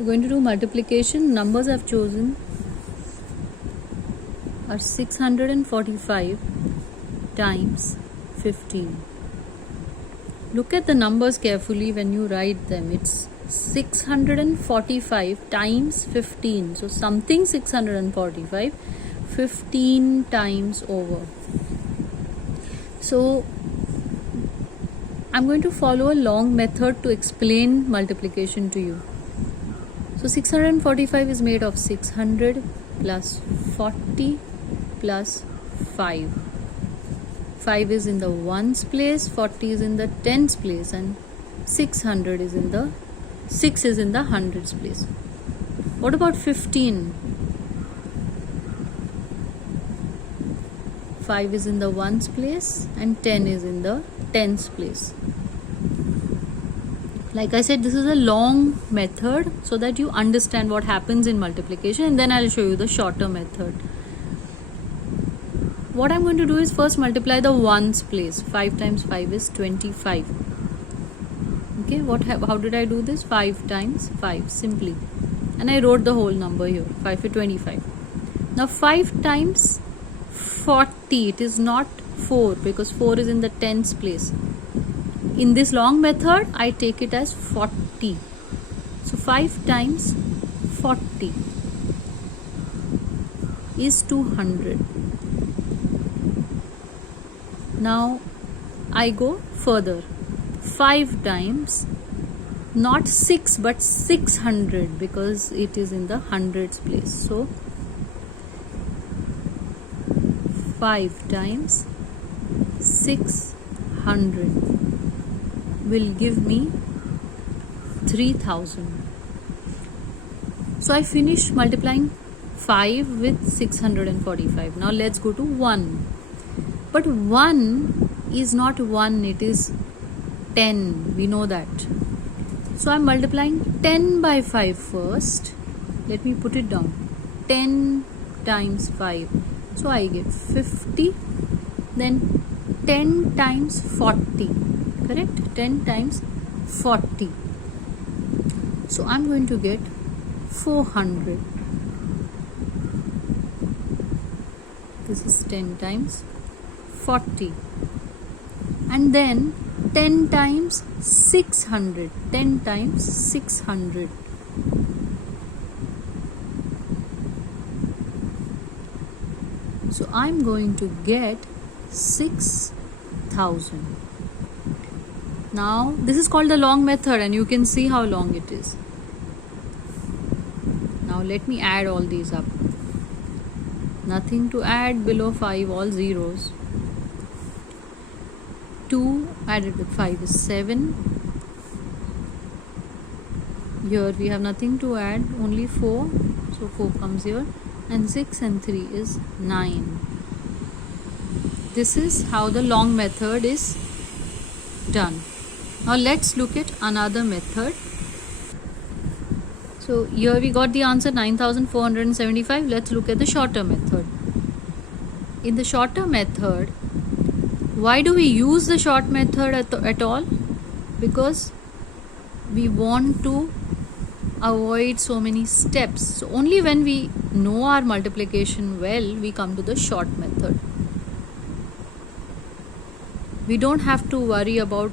We're going to do multiplication. Numbers I've chosen are 645 times 15. Look at the numbers carefully when you write them. It's 645 times 15. So something 645, 15 times over. So I'm going to follow a long method to explain multiplication to you. So 645 is made of 600 plus 40 plus 5. 5 is in the ones place, 40 is in the tens place, and 600 is in the 6 is in the hundreds place. What about 15? 5 is in the ones place and 10 is in the tens place. Like I said, this is a long method so that you understand what happens in multiplication, and then I'll show you the shorter method. What I'm going to do is first multiply the ones place. 5 times 5 is 25. Okay, how did I do this? 5 times 5 simply, and I wrote the whole number here. 5 for 25. Now 5 times 40, it is not 4 because 4 is in the tens place. In this long method, I take it as 40. So 5 times 40 is 200. Now I go further. 5 times, not 6 but 600 because it is in the hundreds place. So 5 times 600 will give me 3000. So I finish multiplying 5 with 645. Now let's go to 1. But 1 is not 1, it is 10. We know that. So I'm multiplying 10 by 5 first. Let me put it down. 10 times 5. So I get 50. Then 10 times 40. Correct? 10 times 40. So I'm going to get 400. This is 10 times 40. And then 10 times 600. 10 times 600. So I'm going to get 6,000. Now this is called the long method, and you can see how long it is. Now let me add all these up. Nothing to add below 5, all zeros. 2 added with 5 is 7. Here we have nothing to add, only 4. So 4 comes here. And 6 and 3 is 9. This is how the long method is done. Now let's look at another method. So here we got the answer 9475. Let's look at the shorter method. In the shorter method, why do we use the short method at all? Because we want to avoid so many steps. So only when we know our multiplication well, we come to the short method. We don't have to worry about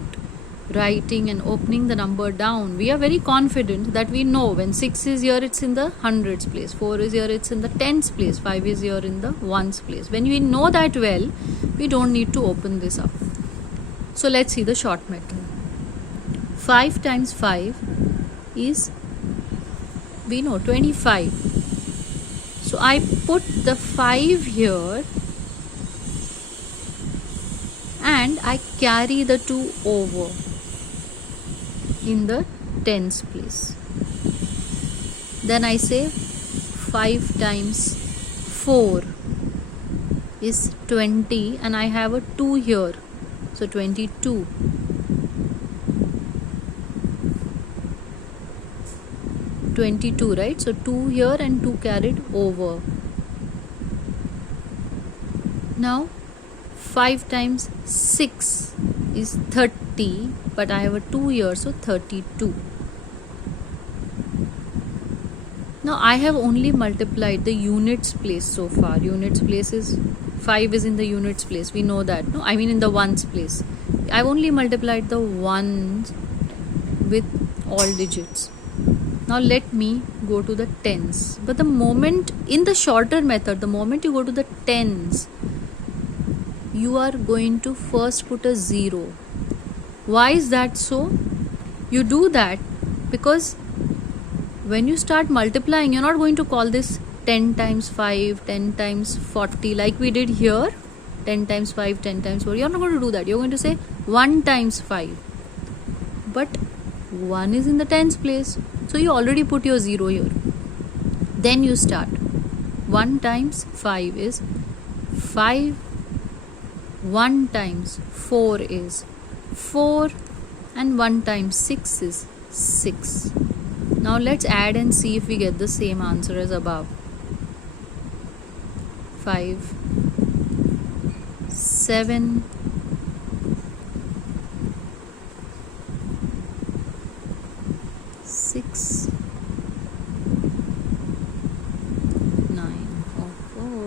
writing and opening the number down. We are very confident that we know when 6 is here, it's in the hundreds place. 4 is here, it's in the tens place. 5 is here in the ones place. When we know that well, we don't need to open this up. So let's see the short method. 5 times 5 is, we know, 25. So I put the 5 here and I carry the 2 over in the tens place. Then I say 5 times 4 is 20, and I have a 2 here. So 22. 22, right? So 2 here and 2 carried over. Now 5 times 6 is 30, but I have a 2 here, so 32. Now I have only multiplied the units place so far. Units place is 5 is in the units place. We know that. No, I mean in the ones place. I've only multiplied the ones with all digits. Now let me go to the tens. But the moment in the shorter method, the moment you go to the tens, you are going to first put a 0. Why is that so? You do that because when you start multiplying, you're not going to call this 10 times 5, 10 times 40 like we did here. 10 times 5, 10 times 4. You're not going to do that. You're going to say 1 times 5. But 1 is in the tens place. So you already put your 0 here. Then you start. 1 times 5 is 5. 1 times 4 is 4. And 1 times 6 is 6. Now let's add and see if we get the same answer as above. 5, 7, 6,